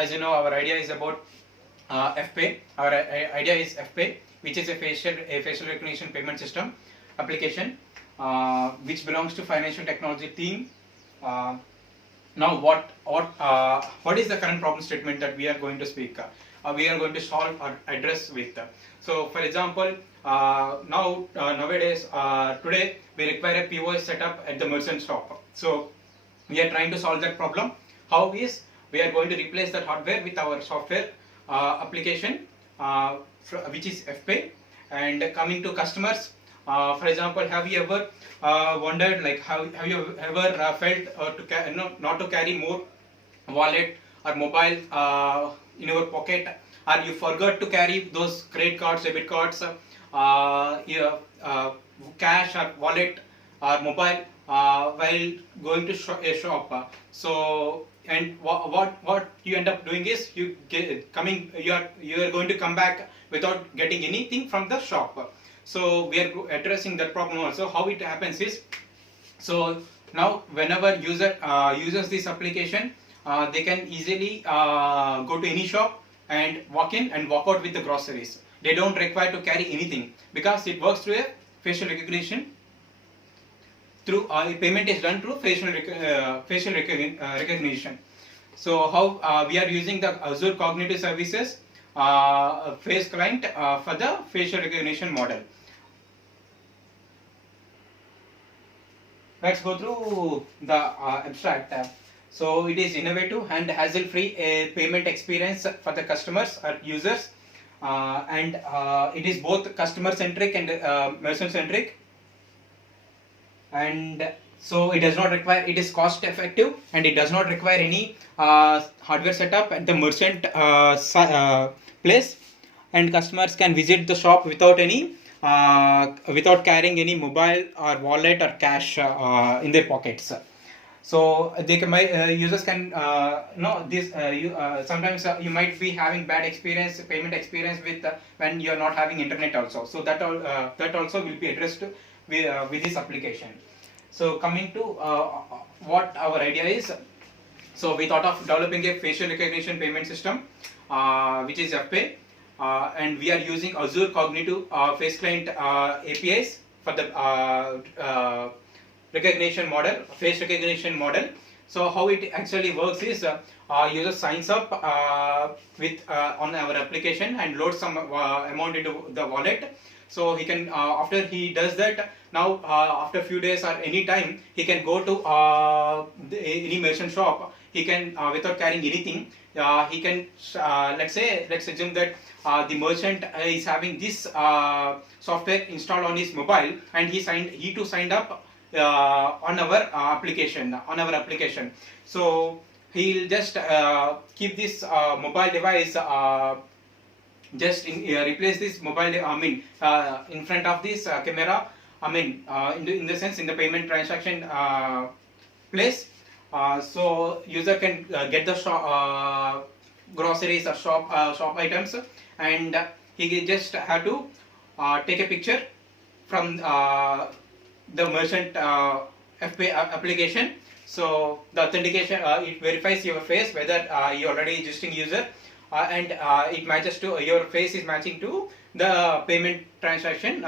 as you know, our idea is about FPay. Our idea is FPay, which is a facial recognition payment system application, which belongs to financial technology team. Now, what is the current problem statement that we are going to speak? We are going to solve or address with. So, for example, nowadays, today we require a POS setup at the merchant shop. So, we are trying to solve that problem. How is we are going to replace that hardware with our software application, which is FPay. And coming to customers, for example, have you ever wondered, like, have you ever felt not to carry more wallet or mobile in your pocket, or you forgot to carry those credit cards, debit cards, cash or wallet or mobile while going to a shop? So, and what you end up doing is you are going to come back without getting anything from the shop. So we are addressing that problem also. How it happens is, so now whenever user uses this application, they can easily go to any shop and walk in and walk out with the groceries. They don't require to carry anything because it works through a facial recognition. Through payment is done through facial recognition. So how we are using the Azure Cognitive Services face client for the facial recognition model. Let's go through the abstract. So it is innovative and hassle-free payment experience for the customers or users, and it is both customer-centric and merchant-centric. And so it does not require, it is cost effective, and it does not require any hardware setup at the merchant place, and customers can visit the shop without any without carrying any mobile or wallet or cash in their pockets. So they can, users can know this. Sometimes you might be having bad experience, payment experience with when you are not having internet also. So that also will be addressed with this application. So coming to what our idea is, so we thought of developing a facial recognition payment system, which is FPay, and we are using Azure Cognitive Face Client APIs for the recognition model, face recognition model. So how it actually works is, user signs up with on our application and loads some amount into the wallet. So he can, after he does that, now after a few days or any time, he can go to any merchant shop. He can, without carrying anything, he can, let's assume that the merchant is having this software installed on his mobile, and he too signed up on our application. So he'll just keep this mobile device. Just replace this mobile, in front of this camera, in the sense in the payment transaction place. So user can get the groceries or shop items, and he just have to take a picture from the merchant FPay application. So the authentication, it verifies your face whether you already existing user, and it matches to your face is matching to the payment transaction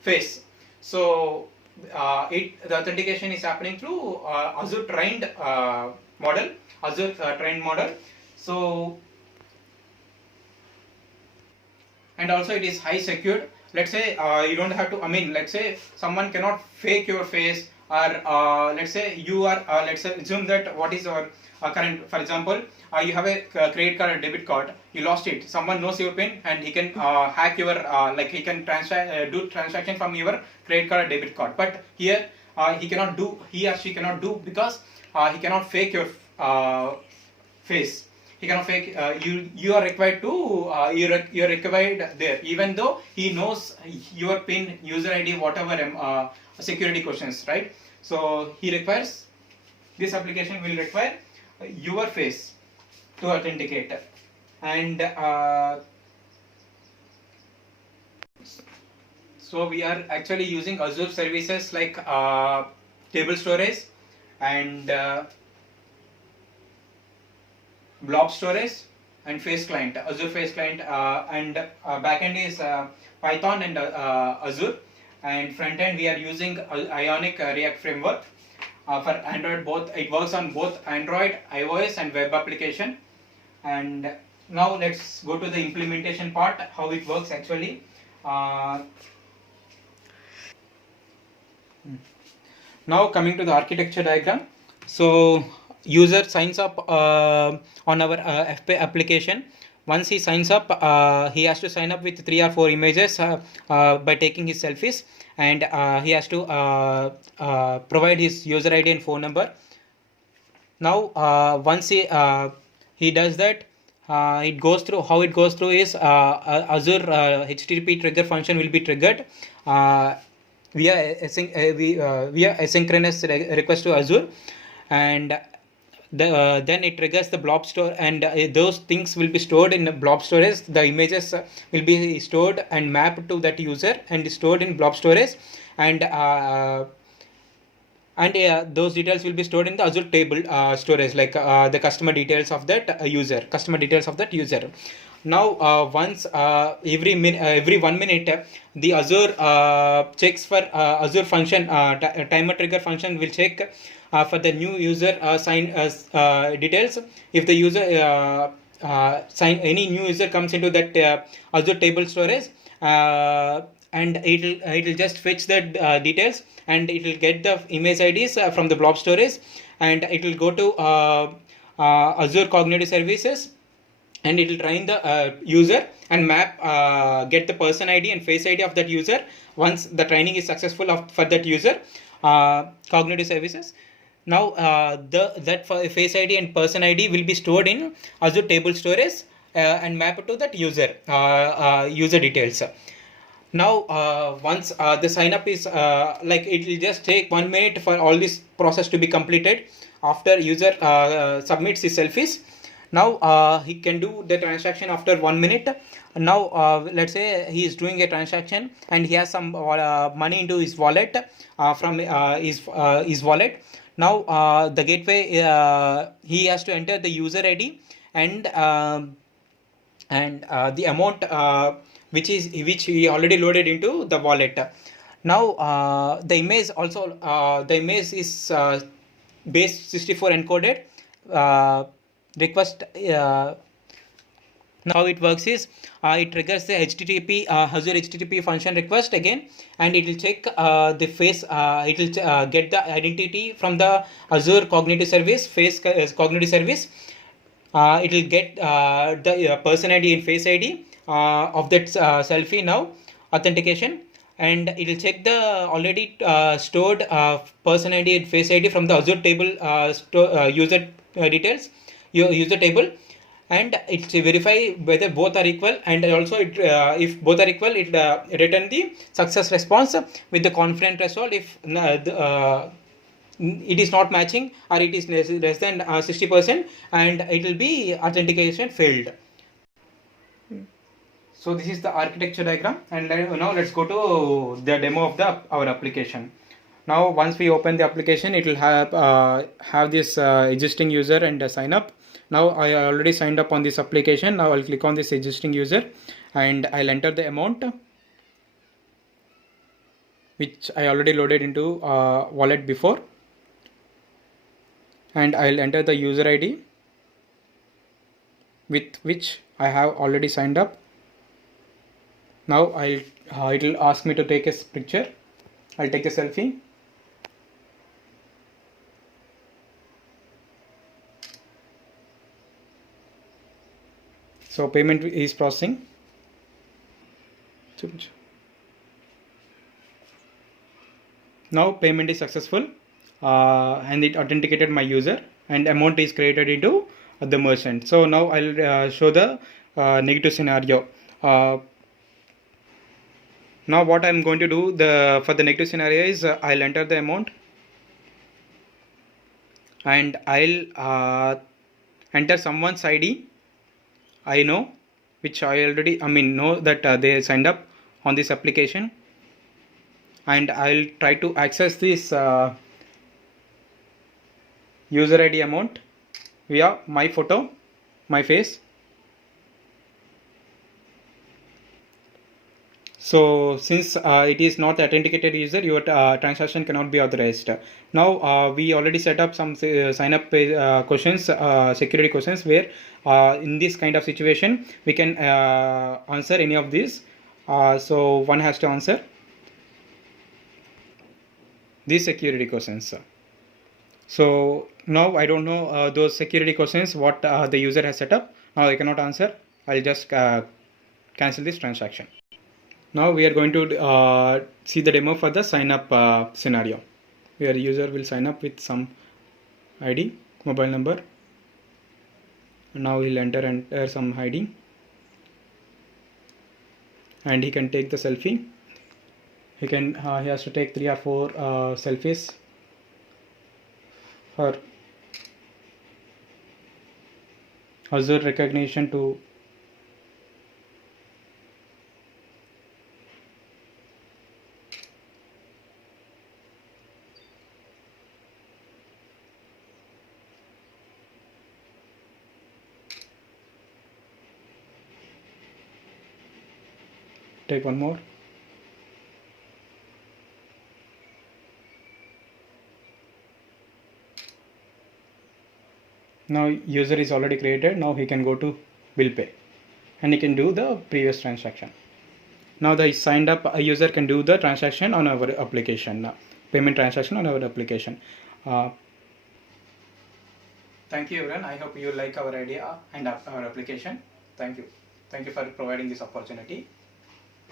face. So the authentication is happening through Azure trained model. So, and also it is high secured. Let's say you don't have to, let's say someone cannot fake your face, or let's say you are, let's say assume that what is our current, for example, you have a credit card or debit card, you lost it, someone knows your PIN and he can hack your, he can do transaction from your credit card or debit card. But here he or she cannot do because he cannot fake your face. He cannot fake, you are required to, you're required there, even though he knows your PIN, user ID, whatever security questions, right? So he requires, this application will require your face to authenticate. And so we are actually using Azure services like table storage and blob storage and face client, Azure face client, and backend is Python and Azure, and front end we are using Ionic React framework. For Android, both it works on both Android, iOS and web application. And now let's go to the implementation part, how it works actually. Now coming to the architecture diagram. So user signs up on our FP application. Once he signs up, he has to sign up with 3 or 4 images by taking his selfies, and he has to provide his user ID and phone number. Now once he does that, it goes through, how it goes through is Azure HTTP trigger function will be triggered via asynchronous request to Azure, and then it triggers the blob store, and those things will be stored in the blob storage. The images will be stored and mapped to that user and stored in blob storage, and those details will be stored in the Azure table storage, like the customer details of that user. Now once every 1 minute, the Azure checks for Azure function, timer trigger function will check for the new user sign details. If the user any new user comes into that Azure table storage, and it'll just fetch the details, and it will get the image IDs from the blob storage, and it will go to Azure Cognitive Services, and it will train the user and map get the person ID and face ID of that user. Once the training is successful for that user, Cognitive Services, now that face ID and person ID will be stored in Azure table storage and mapped to that user user details. Now once the sign up is like, it will just take 1 minute for all this process to be completed. After user submits his selfies, now he can do the transaction after 1 minute. Now let's say he is doing a transaction and he has some money into his wallet from his wallet. Now the gateway, he has to enter the user ID and the amount which he already loaded into the wallet. Now the image also, the image is base 64 encoded request. Now it works is it triggers the HTTP Azure HTTP function request again, and it will check the face, it will get the identity from the Azure Cognitive Service, face Cognitive Service. It will get the person ID and face ID of that selfie, now authentication, and it will check the already stored person ID and face ID from the Azure table user details, user table, and it verify whether both are equal, and also it, if both are equal, it return the success response with the confidence threshold. If it is not matching or it is less than 60%, and it will be authentication failed. So this is the architecture diagram, and now let's go to the demo of our application. Now once we open the application, it will have this existing user and sign up. Now I already signed up on this application. Now I'll click on this existing user and I'll enter the amount which I already loaded into wallet before, and I'll enter the user ID with which I have already signed up. Now it will ask me to take a picture. I'll take a selfie. So payment is processing. Now payment is successful, and it authenticated my user, and amount is created into the merchant. So now I'll show the negative scenario. Now what I'm going to do for the negative scenario is I'll enter the amount, and I'll enter someone's ID I know, which I already know that they signed up on this application, and I'll try to access this user ID amount via my photo. my face. So since it is not the authenticated user, your transaction cannot be authorized. Now we already set up some sign up questions, security questions, where in this kind of situation we can answer any of these. So one has to answer these security questions. So now I don't know those security questions what the user has set up. Now I cannot answer. I'll just cancel this transaction. Now we are going to see the demo for the sign up scenario, where user will sign up with some ID, mobile number. Now he'll enter some ID, and he can take the selfie. He has to take 3 or 4 selfies for Azure recognition to take one more. Now user is already created. Now he can go to bill pay and he can do the previous transaction. Now the signed up user can do the transaction on our application, payment transaction on our application. Thank you everyone. I hope you like our idea and our application. Thank you for providing this opportunity.